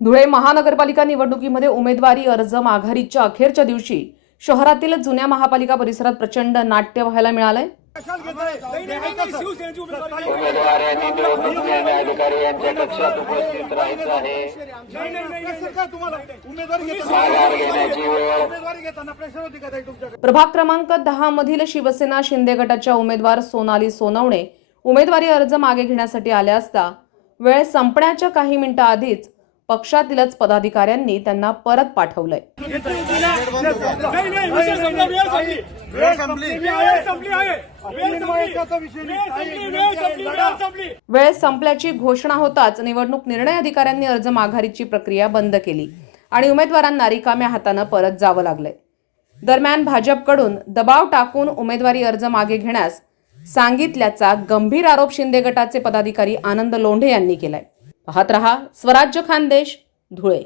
धुळे महानगरपालिका निवडणुकीमध्ये उमेदवारी अर्ज माघारीच्या अखेरच्या दिवशी शहरातील जुन्या महापालिका परिसरात प्रचंड नाट्य पाहायला मिळालंय। उमेदवारांनी निवडणूक निर्णय अधिकारी यांच्या कक्षात उपस्थित राहायचं आहे। माघार घेण्याची वेळ। प्रभाग क्रमांक 10 मधील शिवसेना शिंदे गटाच्या उमेदवार सोनाली सोनवणे उमेदवारी अर्ज मागे घेण्यासाठी आल्या असता वेळ संपण्याच्या काही मिनिटं आधीच पक्षातीलच पदाधिकाऱ्यांनी त्यांना परत पाठवलंय। वेळ संपल्याची घोषणा होताच निवडणूक निर्णय अधिकाऱ्यांनी अर्ज माघारीची प्रक्रिया बंद केली आणि उमेदवारांना रिकाम्या हाताने परत जावं लागलंय। दरम्यान भाजपकडून दबाव टाकून उमेदवारी अर्ज मागे घेण्यास सांगितल्याचा गंभीर आरोप शिंदे गटाचे पदाधिकारी आनंद लोंढे यांनी केलाय। पाहत रहा स्वराज्य खानदेश, धुळे।